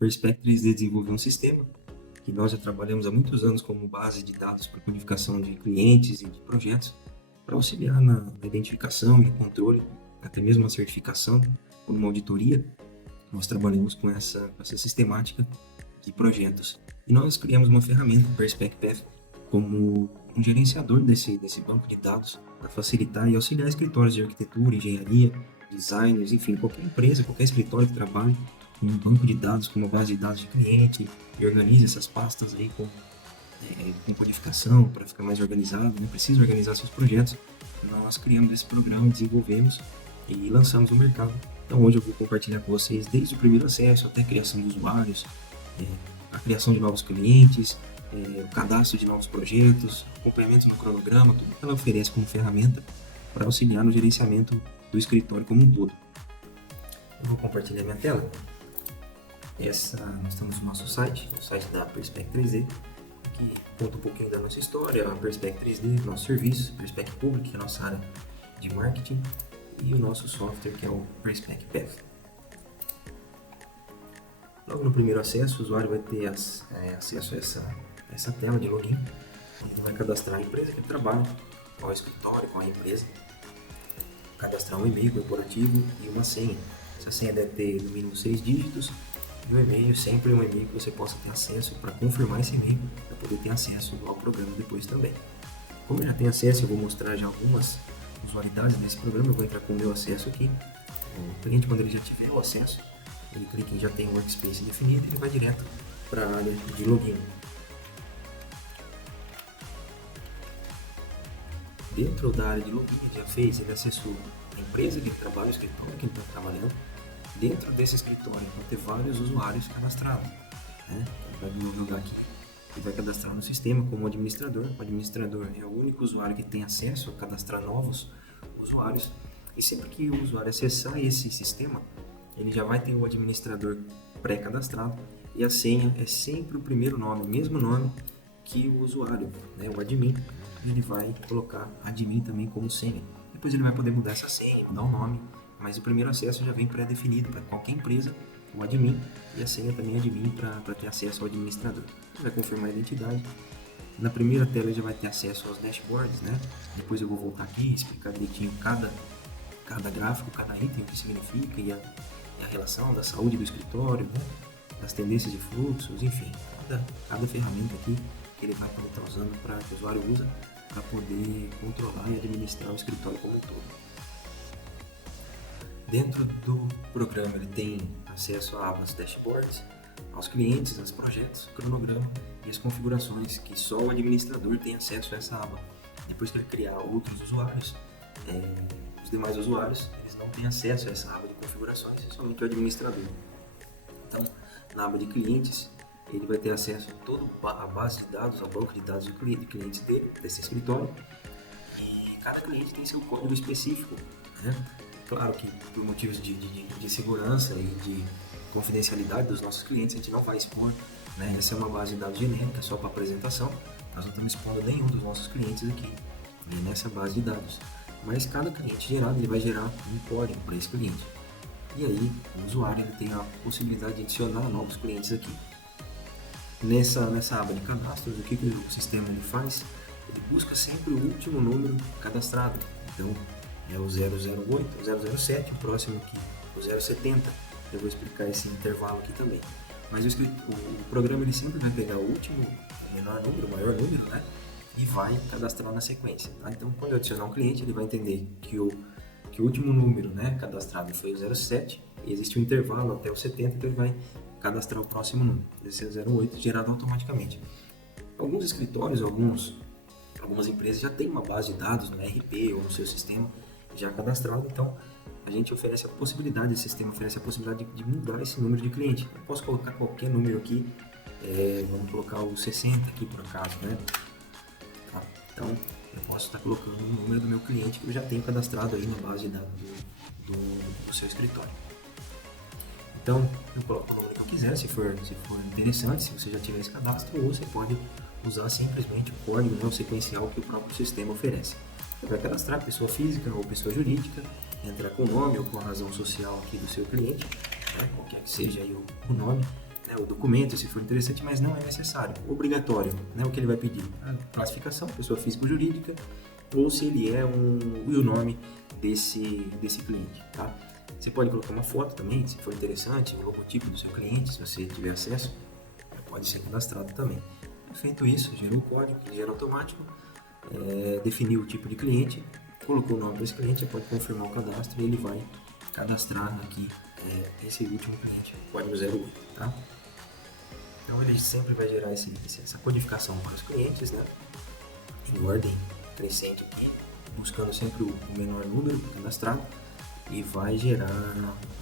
Perspec 3D desenvolveu um sistema que nós já trabalhamos há muitos anos como base de dados para codificação de clientes e de projetos, para auxiliar na identificação e controle, até mesmo a certificação, como uma auditoria. Nós trabalhamos com essa sistemática de projetos. E nós criamos uma ferramenta, Perspec Path, como um gerenciador desse banco de dados, para facilitar e auxiliar escritórios de arquitetura, engenharia, designers, enfim, qualquer empresa, qualquer escritório que trabalhe com um banco de dados, com uma base de dados de cliente, e organize essas pastas aí com codificação para ficar mais organizado, né? Precisa organizar seus projetos. Nós criamos esse programa, desenvolvemos e lançamos no mercado. Então hoje eu vou compartilhar com vocês desde o primeiro acesso até a criação de usuários, a criação de novos clientes, o cadastro de novos projetos, acompanhamento no cronograma, tudo que ela oferece como ferramenta para auxiliar no gerenciamento do escritório como um todo. Eu vou compartilhar minha tela. Nós estamos no nosso site, o site da Perspec 3D, que conta um pouquinho da nossa história, a Perspec 3D, nosso serviço, Perspec Public, que é a nossa área de marketing, e o nosso software, que é o Perspec Path. Logo no primeiro acesso, o usuário vai ter acesso a essa tela de login. Ele vai cadastrar a empresa que ele trabalha, qual é o escritório, qual é a empresa, cadastrar um e-mail corporativo e uma senha. Essa senha deve ter no mínimo 6 dígitos, e o e-mail sempre é um e-mail que você possa ter acesso para confirmar esse e-mail, para poder ter acesso ao programa depois também. Como eu já tenho acesso, eu vou mostrar já algumas usualidades nesse programa. Eu vou entrar com o meu acesso aqui. O cliente, quando ele já tiver o acesso, ele clica em já tem um workspace definido e ele vai direto para a área de login. Dentro da área de login, ele acessou a empresa que ele trabalha, o escritório que ele está trabalhando. Dentro desse escritório vão ter vários usuários cadastrados, né? Ele vai jogar aqui, ele vai cadastrar no sistema como administrador. O administrador é o único usuário que tem acesso a cadastrar novos usuários. E sempre que o usuário acessar esse sistema, ele já vai ter o administrador pré-cadastrado e a senha é sempre o primeiro nome, o mesmo nome que o usuário, né? O admin. Ele vai colocar admin também como senha. Depois ele vai poder mudar essa senha, mudar o nome, mas o primeiro acesso já vem pré-definido para qualquer empresa, o admin, e a senha também é admin para ter acesso ao administrador. Ele vai confirmar a identidade. Na primeira tela ele já vai ter acesso aos dashboards, né? Depois eu vou voltar aqui e explicar direitinho cada gráfico, cada item, o que significa e a relação da saúde do escritório, né? Das tendências de fluxos, enfim, cada ferramenta aqui que ele vai poder estar usando para que o usuário usa para poder controlar e administrar o escritório como um todo. Dentro do programa ele tem acesso a abas dashboards, aos clientes, aos projetos, cronograma e as configurações que só o administrador tem acesso a essa aba. Depois que ele criar outros usuários, os demais usuários eles não têm acesso a essa aba de configurações, somente o administrador. Então, na aba de clientes, ele vai ter acesso a toda a base de dados, ao banco de dados de clientes dele, desse escritório, e cada cliente tem seu código específico, né? Claro que por motivos de segurança e de confidencialidade dos nossos clientes, a gente não vai expor, né? Essa é uma base de dados genérica, só para apresentação. Nós não estamos expondo nenhum dos nossos clientes aqui, nessa base de dados. Mas cada cliente gerado, ele vai gerar um código para esse cliente. E aí, o usuário ele tem a possibilidade de adicionar novos clientes aqui. Nessa aba de cadastros, o que o sistema ele faz? Ele busca sempre o último número cadastrado. Então, é o 008, o 007, o próximo aqui, o 070. Eu vou explicar esse intervalo aqui também. Mas o programa ele sempre vai pegar o último, o menor número, o maior número, né? E vai cadastrar na sequência. Tá? Então, quando eu adicionar um cliente, ele vai entender que o último número, né, cadastrado foi o 07, e existe um intervalo até o 70, então ele vai cadastrar o próximo número, esse é o 08, gerado automaticamente. Alguns escritórios, algumas empresas já têm uma base de dados no ERP ou no seu sistema já cadastrado, então a gente oferece a possibilidade, esse sistema oferece a possibilidade de mudar esse número de cliente. Eu posso colocar qualquer número aqui, vamos colocar o 60 aqui por acaso, né? Tá? Então eu posso estar colocando o número do meu cliente que eu já tenho cadastrado aí na base de dados do seu escritório. Então eu coloco o número que eu quiser, se for interessante, se você já tiver esse cadastro, ou você pode usar simplesmente o código, né, o sequencial que o próprio sistema oferece. Você vai cadastrar pessoa física ou pessoa jurídica, entrar com o nome ou com a razão social aqui do seu cliente, né, qualquer que seja aí o nome. né, o documento, se for interessante, mas não é necessário, obrigatório, né, o que ele vai pedir? A classificação, pessoa física ou jurídica, ou se ele é e o nome desse cliente, tá? Você pode colocar uma foto também, se for interessante, o logotipo do seu cliente, se você tiver acesso, pode ser cadastrado também. Feito isso, gerou o código, que gera automático, definiu o tipo de cliente, colocou o nome desse cliente, pode confirmar o cadastro e ele vai cadastrar aqui esse último cliente, código 08, tá? Então ele sempre vai gerar essa codificação para os clientes, né? Em ordem crescente aqui, buscando sempre o menor número cadastrado e vai gerar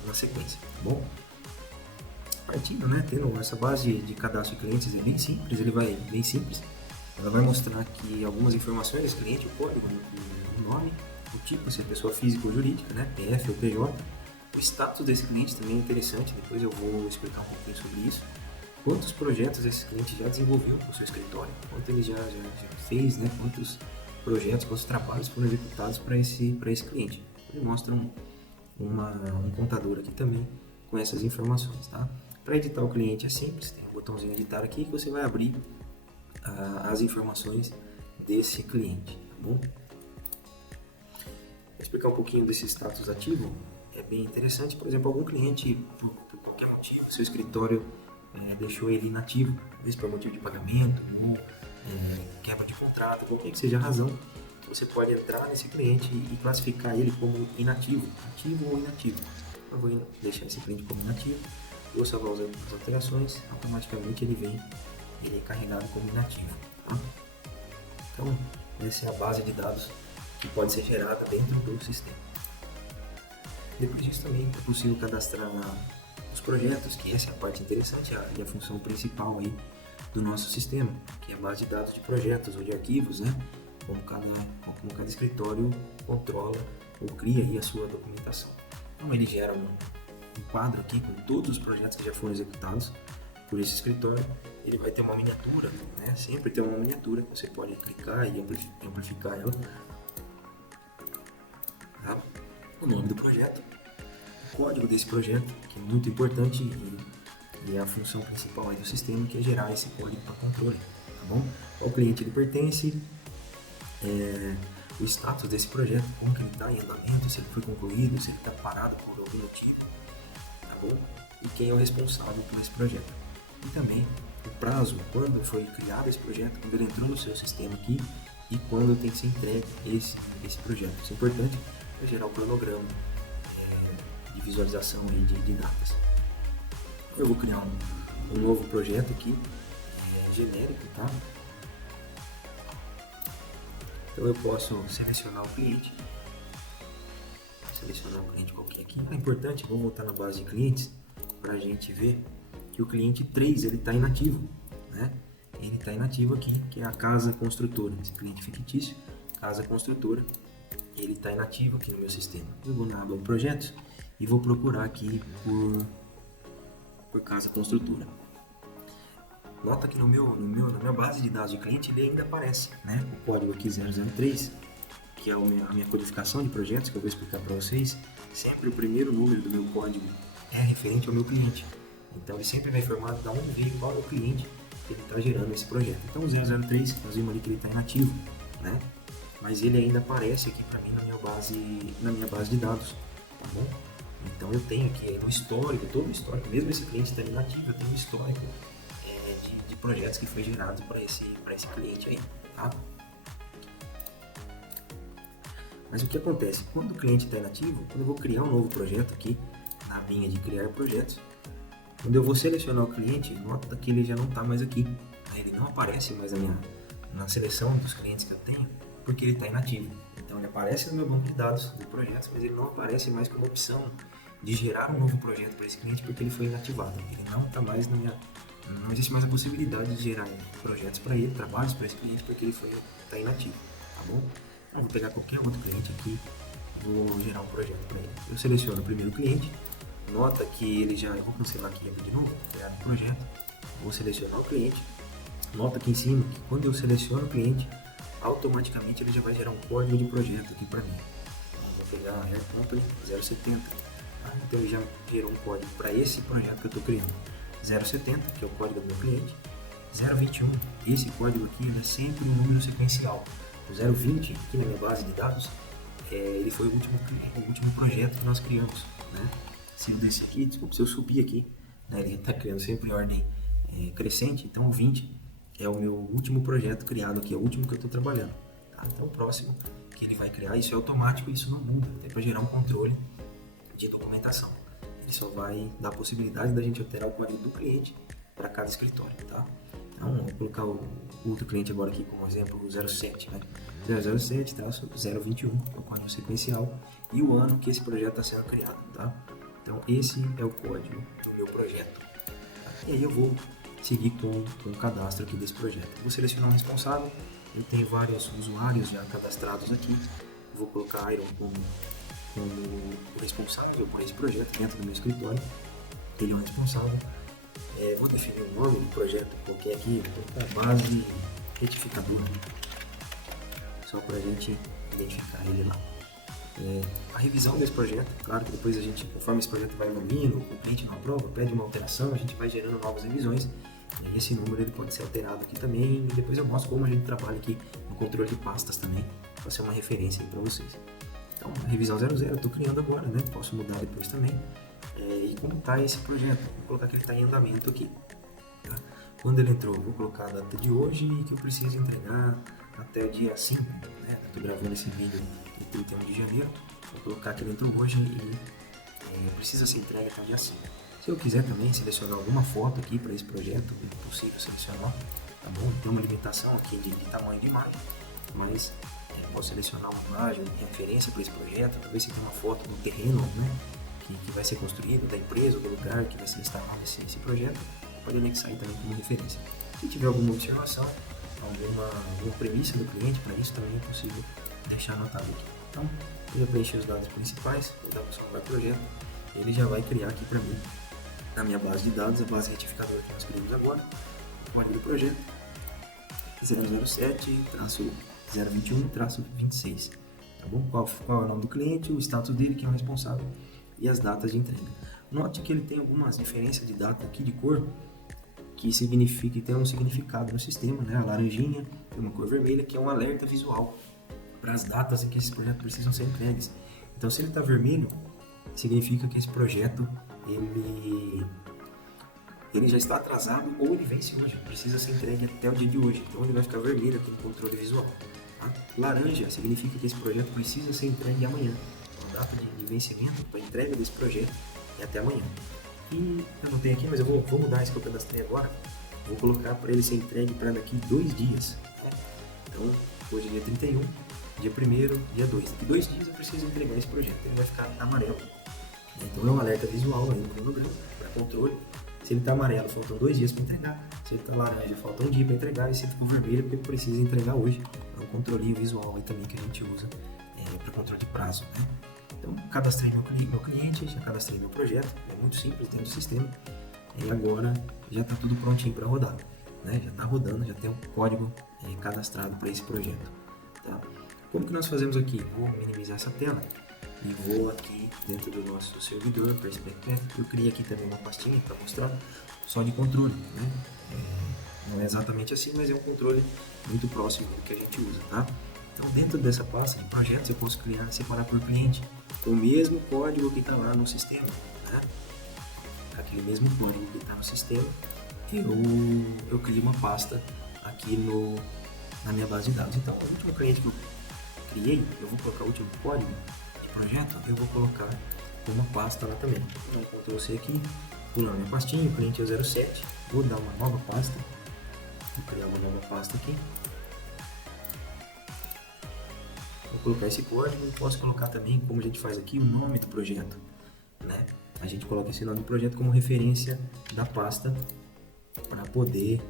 na sequência, tá bom? Partindo, né, tendo essa base de cadastro de clientes é bem simples, ela vai mostrar aqui algumas informações desse cliente, o código, o nome, o tipo, se é pessoa física ou jurídica, né, PF ou PJ, o status desse cliente também é interessante, depois eu vou explicar um pouquinho sobre isso, quantos projetos esse cliente já desenvolveu com o seu escritório, quanto ele já fez, né, quantos projetos, quantos trabalhos foram executados para esse cliente. Ele mostra um contador aqui também com essas informações, tá? Para editar o cliente é simples, tem um botãozinho editar aqui que você vai abrir as informações desse cliente, tá bom? Vou explicar um pouquinho desse status ativo, é bem interessante, por exemplo, algum cliente, por qualquer motivo, seu escritório deixou ele inativo, talvez por motivo de pagamento, ou quebra de contrato, qualquer que seja a razão, você pode entrar nesse cliente e classificar ele como inativo, ativo ou inativo. Eu vou deixar esse cliente como inativo, vou salvar as alterações, automaticamente ele é carregado como inativo, tá? Então, essa é a base de dados que pode ser gerada dentro do sistema. Depois disso também é possível cadastrar os projetos, que essa é a parte interessante e a função principal aí do nosso sistema, que é a base de dados de projetos ou de arquivos, né? Como cada escritório controla ou cria aí a sua documentação. Então ele gera um quadro aqui com todos os projetos que já foram executados por esse escritório. Ele vai ter uma miniatura, né? Sempre tem uma miniatura que você pode clicar e amplificar ela. Tá? O nome do projeto, o código desse projeto, que é muito importante e é a função principal aí do sistema, que é gerar esse código para controle, tá bom? Ao cliente ele pertence, o status desse projeto, como que ele está em andamento, se ele foi concluído, se ele está parado por algum motivo, tá bom? E quem é o responsável por esse projeto. E também o prazo, quando foi criado esse projeto, quando ele entrou no seu sistema aqui e quando tem que ser entregue esse projeto. Isso é importante para gerar o cronograma de visualização aí de datas. Eu vou criar um novo projeto aqui, genérico, tá? Então eu posso selecionar o cliente qualquer aqui. É importante, vamos voltar na base de clientes para a gente ver que o cliente 3 ele está inativo, né? Ele está inativo aqui, que é a casa construtora, esse cliente fictício, casa construtora, ele está inativo aqui no meu sistema. Eu vou na aba de projetos e vou procurar aqui por casa construtora. Nota que na minha base de dados de cliente ele ainda aparece, né? O código aqui 003, que é a minha codificação de projetos, que eu vou explicar para vocês. Sempre o primeiro número do meu código é referente ao meu cliente. Então ele sempre vai informar de onde veio, qual é o cliente que ele está gerando esse projeto. Então o 003, nós vimos ali que ele está inativo, né? Mas ele ainda aparece aqui para mim na minha base de dados, tá bom? Então eu tenho aqui no histórico, todo o histórico, mesmo esse cliente estando inativo, eu tenho um histórico de projetos que foi gerado para esse cliente aí, tá? Mas o que acontece? Quando o cliente está inativo, quando eu vou criar um novo projeto aqui, na abinha de criar projetos, quando eu vou selecionar o cliente, nota que ele já não está mais aqui, né? Ele não aparece mais na seleção dos clientes que eu tenho, porque ele está inativo. Então ele aparece no meu banco de dados de projetos, mas ele não aparece mais como opção de gerar um novo projeto para esse cliente, porque ele foi inativado. Ele não está mais não existe mais a possibilidade de gerar projetos para ele, trabalhos para esse cliente, porque ele está inativo, tá bom? Então, eu vou pegar qualquer outro cliente aqui, vou gerar um projeto para ele. Eu seleciono o primeiro cliente, nota que ele já, eu vou cancelar aqui de novo, vou criar um projeto, vou selecionar o cliente, nota aqui em cima que quando eu seleciono o cliente, automaticamente ele já vai gerar um código de projeto aqui para mim. Então, vou pegar Air Company 070, tá? Então ele já gerou um código para esse projeto que eu estou criando. 070, que é o código do meu cliente, 021, esse código aqui é sempre um número sequencial. O 020, aqui na minha base de dados, ele foi o último projeto que nós criamos, né? Se eu descer aqui, desculpa, se eu subir aqui, né, ele está criando sempre em ordem crescente, então o 20 é o meu último projeto criado aqui, é o último que eu estou trabalhando. Tá? Então o próximo que ele vai criar, isso é automático, isso não muda, até para gerar um controle de documentação. Ele só vai dar a possibilidade da gente alterar o código do cliente para cada escritório, tá? Então, vou colocar o outro cliente agora aqui como exemplo, o 07, né? 007-021, é o código sequencial e o ano que esse projeto está sendo criado, tá? Então, esse é o código do meu projeto. Tá? E aí eu vou seguir com o cadastro aqui desse projeto. Vou selecionar um responsável, eu tenho vários usuários já cadastrados aqui, vou colocar Iron como o responsável por esse projeto dentro do meu escritório, ele é o responsável. Vou definir o nome do projeto qualquer aqui, vou colocar base retificadora, só para a gente identificar ele lá. A revisão desse projeto, claro que depois a gente, conforme esse projeto vai evoluindo, o cliente não aprova, pede uma alteração, a gente vai gerando novas revisões, e esse número ele pode ser alterado aqui também, e depois eu mostro como a gente trabalha aqui no controle de pastas também, para ser uma referência para vocês. Então, a revisão 00 eu estou criando agora, né? Posso mudar depois também. E como está esse projeto? Vou colocar que ele está em andamento aqui. Tá? Quando ele entrou, vou colocar a data de hoje e que eu preciso entregar até o dia 5. Né? Estou gravando esse vídeo em 31 de janeiro. Vou colocar que ele entrou hoje e precisa ser entregue até o dia 5. Se eu quiser também selecionar alguma foto aqui para esse projeto, é possível selecionar. Tá bom? Tem uma limitação aqui de tamanho de imagem, mas posso selecionar uma imagem, uma referência para esse projeto, talvez você tenha uma foto do terreno, né, que vai ser construído, da empresa, do lugar que vai ser instalado esse projeto, pode anexar aí também como referência. Se tiver alguma observação, alguma premissa do cliente, para isso também é possível deixar anotado aqui. Então, eu já preenchi os dados principais, vou dar para salvar o projeto, ele já vai criar aqui para mim, na minha base de dados, a base retificadora que nós criamos agora, o código do projeto, 007-021-26, tá bom? Qual é o nome do cliente, o status dele, que é o responsável, e as datas de entrega. Note que ele tem algumas diferenças de data aqui de cor, que significa que tem um significado no sistema, né? A laranjinha tem uma cor vermelha, que é um alerta visual para as datas em que esses projetos precisam ser entregues. Então, se ele está vermelho, significa que esse projeto ele já está atrasado ou ele vence hoje, precisa ser entregue até o dia de hoje, então ele vai ficar vermelho aqui no controle visual. Tá? Laranja significa que esse projeto precisa ser entregue amanhã, então, a data de vencimento para a entrega desse projeto é até amanhã. E eu não tenho aqui, mas eu vou mudar isso que eu cadastrei agora, vou colocar para ele ser entregue para daqui 2 dias. Né? Então, hoje é dia 31, dia 1º, dia 2. Daqui 2 dias eu preciso entregar esse projeto, ele vai ficar amarelo. Então é um alerta visual aí no cronograma para controle. Se ele está amarelo, faltam 2 dias para entregar. Se ele está laranja, falta 1 dia para entregar. E se ele ficou vermelho, porque precisa entregar hoje. É um controlinho visual aí também que a gente usa para controle de prazo. Né? Então, cadastrei meu cliente, já cadastrei meu projeto. É muito simples dentro do sistema. E agora já está tudo prontinho para rodar. Né? Já está rodando, já tem um código cadastrado para esse projeto. Tá? Como que nós fazemos aqui? Vou minimizar essa tela. E vou aqui dentro do nosso servidor, para esse backpack, eu criei aqui também uma pastinha para mostrar só de controle, né? Não é exatamente assim, mas é um controle muito próximo do que a gente usa, tá? Então dentro dessa pasta de projetos eu posso criar, separar por cliente, o mesmo código que está lá no sistema, né? Aquele mesmo código que está no sistema, eu crio uma pasta aqui na minha base de dados. Então o último cliente que eu criei, eu vou colocar o último código projeto, eu vou colocar uma pasta lá também. Então, Ctrl C aqui, pular minha pastinha, o cliente é 07, vou dar uma nova pasta, vou criar uma nova pasta aqui, vou colocar esse código, posso colocar também, como a gente faz aqui, o nome do projeto, né? A gente coloca esse nome do projeto como referência da pasta para poder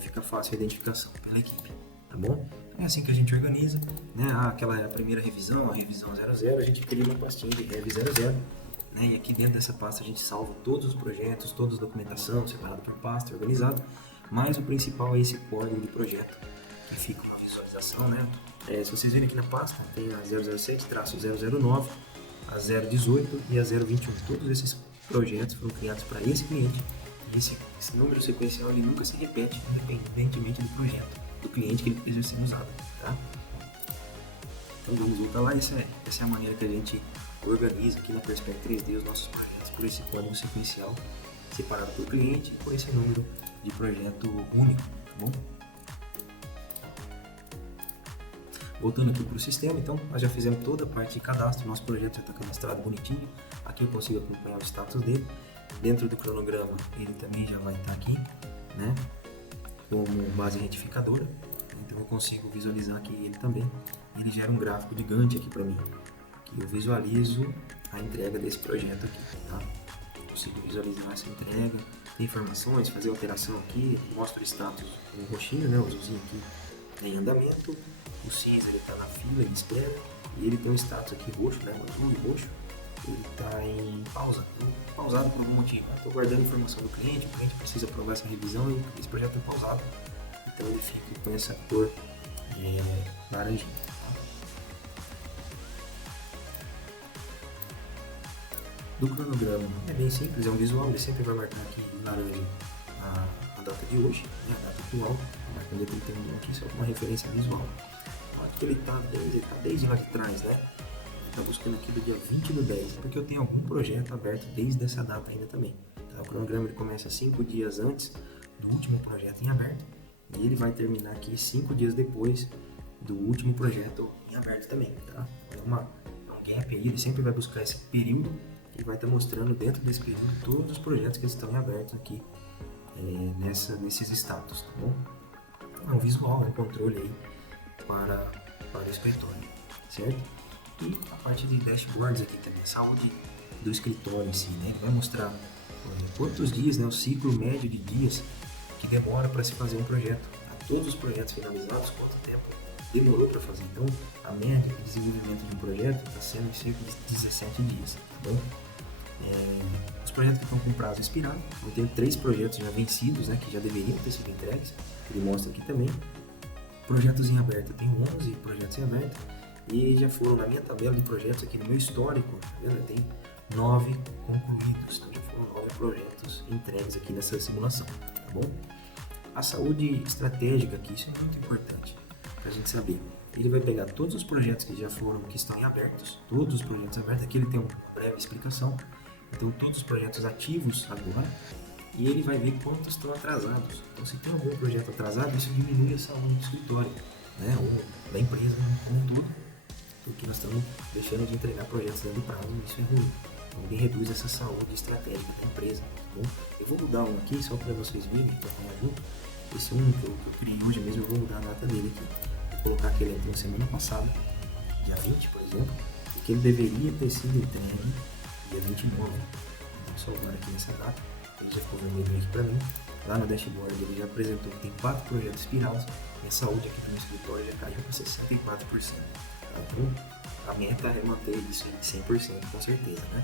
ficar fácil a identificação pela equipe, tá bom? É assim que a gente organiza, né? Aquela é a primeira revisão, a revisão 00, a gente cria uma pastinha de rev 00, né? E aqui dentro dessa pasta a gente salva todos os projetos, toda a documentação, separado por pasta, organizado, mas o principal é esse código de projeto, que fica uma visualização, né? Se vocês verem aqui na pasta, tem a 007-009, a 018 e a 021, todos esses projetos foram criados para esse cliente, E esse número sequencial ele nunca se repete, independentemente do projeto, do cliente que ele esteja sendo usado, tá? Então vamos voltar lá, essa é a maneira que a gente organiza aqui na Perspec 3D os nossos projetos por esse código sequencial separado por cliente e por esse número de projeto único, tá bom? Voltando aqui para o sistema, então nós já fizemos toda a parte de cadastro, nosso projeto já está cadastrado bonitinho, aqui eu consigo acompanhar o status dele, dentro do cronograma ele também já vai estar aqui, né, como base retificadora, então eu consigo visualizar aqui ele também, ele gera um gráfico de Gantt aqui para mim, que eu visualizo a entrega desse projeto aqui, tá? Consigo visualizar essa entrega, tem informações, fazer alteração aqui, mostra o status com o roxinho, né, o azulzinho aqui em andamento, o cinza ele está na fila de espera e ele tem um status aqui roxo, né, azul e roxo, ele está em pausa, pausado por algum motivo, estou guardando informação do cliente, o cliente precisa aprovar essa revisão e esse projeto é pausado, então ele fica com essa cor laranjinha. Do cronograma é bem simples, é um visual, ele sempre vai marcar aqui em laranja a data de hoje, né, a data atual, marca o dia 31 aqui, só com uma referência visual. Aqui ele está desde lá de trás, né? Ele está buscando aqui do dia 20 do 10, porque eu tenho algum projeto aberto desde essa data ainda também. Tá? O cronograma ele começa 5 dias antes do último projeto em aberto e ele vai terminar aqui 5 dias depois do último projeto em aberto também, tá? É um gap aí, ele sempre vai buscar esse período e vai estar mostrando dentro desse período todos os projetos que estão em aberto aqui nesses status, tá bom? Então, é um visual, é um controle aí para o escritório, certo? E a parte de dashboards aqui também, a saúde do escritório em si, né? Ele vai mostrar quantos dias, né, o ciclo médio de dias que demora para se fazer um projeto. Tá? Todos os projetos finalizados, quanto tempo demorou para fazer. Então, a média de desenvolvimento de um projeto está sendo em cerca de 17 dias, tá bom? Os projetos que estão com prazo expirado, eu tenho 3 projetos já vencidos, né, que já deveriam ter sido entregues, ele mostra aqui também. Projetos em aberto, eu tenho 11 projetos em aberto e já foram na minha tabela de projetos aqui no meu histórico, tá vendo? Eu tenho 9 concluídos, então já foram 9 projetos entregues aqui nessa simulação, tá bom? A saúde estratégica aqui, isso é muito importante para a gente saber. Ele vai pegar todos os projetos que estão em abertos, todos os projetos abertos, aqui ele tem uma breve explicação, então todos os projetos ativos agora, e ele vai ver quantos estão atrasados. Então, se tem algum projeto atrasado, isso diminui a saúde do escritório, né, ou da empresa como um todo, porque nós estamos deixando de entregar projetos dentro do prazo, e isso é ruim. Então, ele reduz essa saúde estratégica da empresa. Tá bom? Eu vou mudar um aqui, só para vocês verem, para acompanhar junto. Esse um que eu criei hoje mesmo, eu vou mudar a data dele aqui. Vou colocar que ele entrou semana passada, dia 20, por exemplo, e que ele deveria ter sido entregue dia 29. Então, salvar aqui nessa data. Ele já ficou vermelho aqui para mim. Lá no dashboard ele já apresentou que tem 4 projetos expirados e a saúde aqui no escritório já caiu para 64%. Tá? Então, a meta é manter isso em 100% com certeza, né?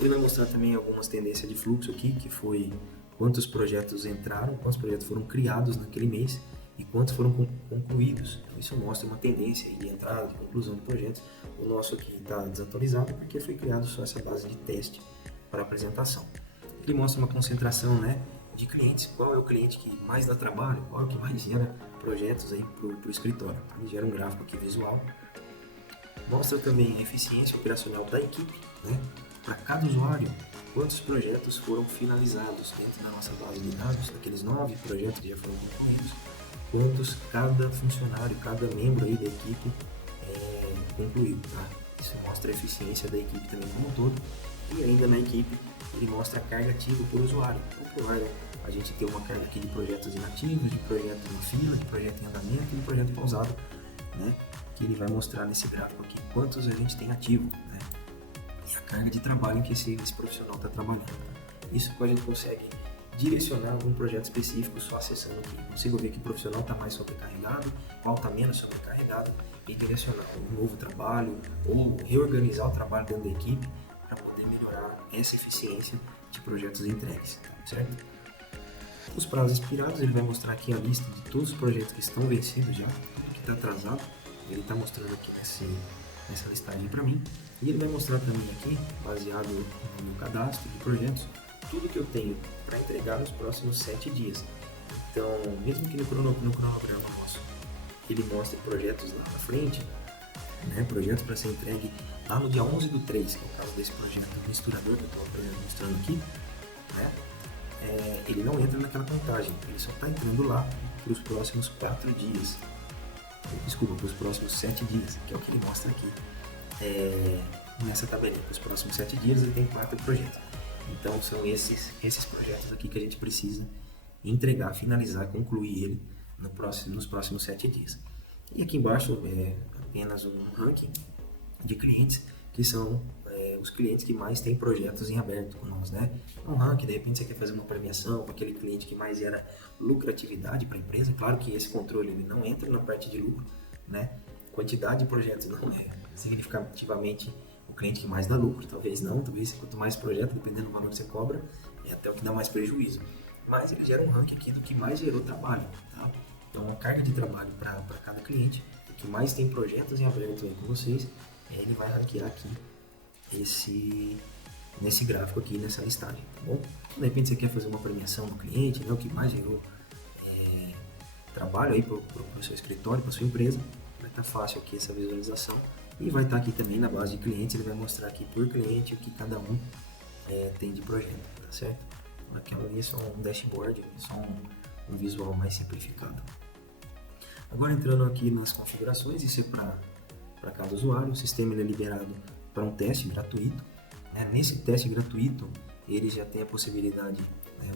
Ele vai mostrar também algumas tendências de fluxo aqui, que foi quantos projetos entraram, quantos projetos foram criados naquele mês e quantos foram concluídos. Então, isso mostra uma tendência de entrada, de conclusão de projetos. O nosso aqui está desatualizado porque foi criado só essa base de teste para apresentação. Ele mostra uma concentração, né, de clientes, qual é o cliente que mais dá trabalho, qual é o que mais gera projetos aí para o escritório. Ele gera um gráfico aqui visual. Mostra também a eficiência operacional da equipe, né, para cada usuário, quantos projetos foram finalizados dentro da nossa base de dados, daqueles 9 projetos que já foram concluídos, quantos cada funcionário, cada membro aí da equipe concluiu, tá? Isso mostra a eficiência da equipe também como um todo. E ainda na equipe, ele mostra a carga ativa por usuário. É provável a gente ter uma carga aqui de projetos inativos, de projetos em fila, de projeto em andamento e de projeto pausado, né? Que ele vai mostrar nesse gráfico aqui quantos a gente tem ativo, né? E a carga de trabalho em que esse profissional está trabalhando. Tá? Isso a gente consegue direcionar algum projeto específico só acessando aqui. Consigo ver que o profissional está mais sobrecarregado, qual está menos sobrecarregado e direcionar um novo trabalho ou reorganizar o trabalho dentro da equipe para poder melhorar essa eficiência de projetos entregues, certo? Os prazos expirados, ele vai mostrar aqui a lista de todos os projetos que estão vencidos já, tudo que está atrasado, ele está mostrando aqui nessa listagem para mim, e ele vai mostrar também aqui, baseado no meu cadastro de projetos, tudo que eu tenho para entregar nos próximos 7 dias. Então, mesmo que no cronograma nosso ele mostre projetos lá na frente, né, projetos para ser entregue lá no dia 11/3, que é o caso desse projeto misturador que eu estou mostrando aqui, né, ele não entra naquela contagem, ele só está entrando lá para os próximos 4 dias. Desculpa, para os próximos 7 dias, que é o que ele mostra aqui. Nessa tabelinha, para os próximos 7 dias ele tem 4 projetos. Então são esses projetos aqui que a gente precisa entregar, finalizar, concluir ele nos próximos 7 dias. E aqui embaixo é apenas um ranking de clientes que são os clientes que mais têm projetos em aberto com nós, né? Um ranking, de repente você quer fazer uma premiação com aquele cliente que mais gera lucratividade para a empresa. Claro que esse controle ele não entra na parte de lucro, né? Quantidade de projetos não é significativamente o cliente que mais dá lucro, talvez quanto mais projeto, dependendo do valor que você cobra, é até o que dá mais prejuízo. Mas ele gera um ranking aqui do que mais gerou trabalho, tá? Então, a carga de trabalho para cada cliente, o que mais tem projetos em aberto aí com vocês, ele vai ranquear aqui nesse gráfico aqui, nessa listagem, tá bom? De repente você quer fazer uma premiação do cliente, né, o que mais gerou trabalho aí para o seu escritório, para a sua empresa, vai estar fácil aqui essa visualização e vai estar aqui também na base de clientes, ele vai mostrar aqui por cliente o que cada um tem de projeto, tá certo? Aquela ali é só um dashboard, só um visual mais simplificado. Agora entrando aqui nas configurações, isso é para cada usuário, o sistema é liberado para um teste gratuito, né? Nesse teste gratuito, ele já tem a possibilidade,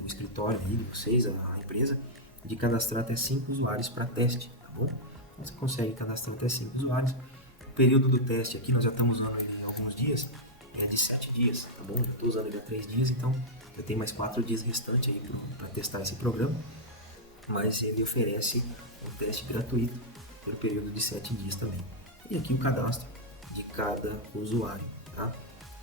o escritório aí de vocês, a empresa, de cadastrar até 5 usuários para teste, tá bom? Então, você consegue cadastrar até 5 usuários. O período do teste aqui, nós já estamos usando ele há alguns dias, é de 7 dias, tá bom? Já estou usando ele há 3 dias, então eu tenho mais 4 dias restantes aí para testar esse programa, mas ele oferece um teste gratuito pelo período de 7 dias também. E aqui o cadastro de cada usuário, tá?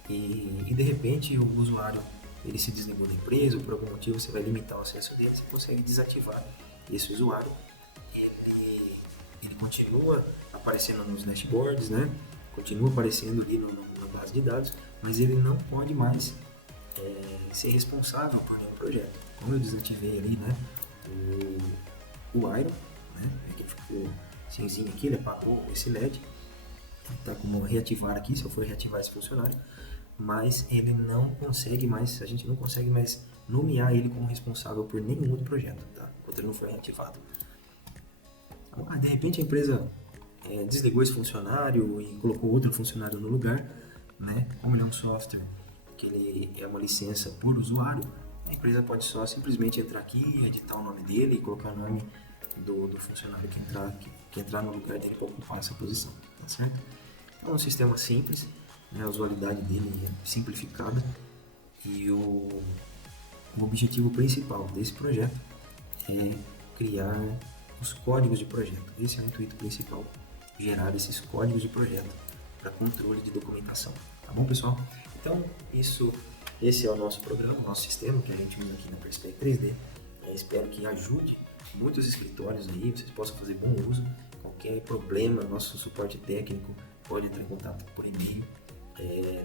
E de repente o usuário ele se desligou da empresa, ou por algum motivo você vai limitar o acesso dele, você consegue desativar esse usuário. Ele continua aparecendo nos dashboards, né? Continua aparecendo ali na base de dados, mas ele não pode mais ser responsável por nenhum projeto. Como eu desativei ali, né, o Iron, né, que ficou cinzinho aqui, ele apagou esse LED, ele está como reativar aqui, se eu for reativar esse funcionário, mas ele não consegue mais, a gente não consegue mais nomear ele como responsável por nenhum outro projeto, tá? Enquanto ele não for reativado. De repente a empresa desligou esse funcionário e colocou outro funcionário no lugar, né? Como ele é um software que ele é uma licença por usuário, a empresa pode só simplesmente entrar aqui, editar o nome dele e colocar o nome do funcionário que entrar no lugar dele para ocupar essa posição, tá certo? É um sistema simples, né? A usabilidade dele é simplificada e o objetivo principal desse projeto é criar os códigos de projeto. Esse é o intuito principal, gerar esses códigos de projeto para controle de documentação. Tá bom, pessoal? Então, esse é o nosso programa, o nosso sistema que a gente usa aqui na Perspec 3D. Espero que ajude muitos escritórios aí, vocês possam fazer bom uso. Qualquer problema, nosso suporte técnico pode entrar em contato por e-mail.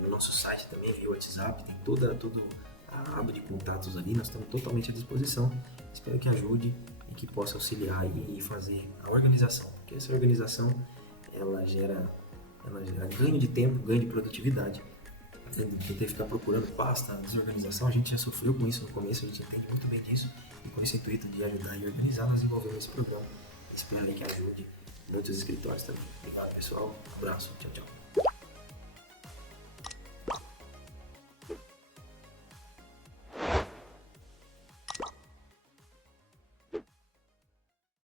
No nosso site também, via WhatsApp, tem toda a aba de contatos ali, nós estamos totalmente à disposição. Espero que ajude e que possa auxiliar e fazer a organização, porque essa organização ela gera ganho de tempo, ganho de produtividade. Quem tem que ficar procurando pasta, desorganização, a gente já sofreu com isso no começo, a gente entende muito bem disso, e com esse intuito de ajudar e organizar, nós desenvolvemos esse programa. Espero aí que ajude muitos escritórios também. Obrigado, pessoal, um abraço, tchau, tchau.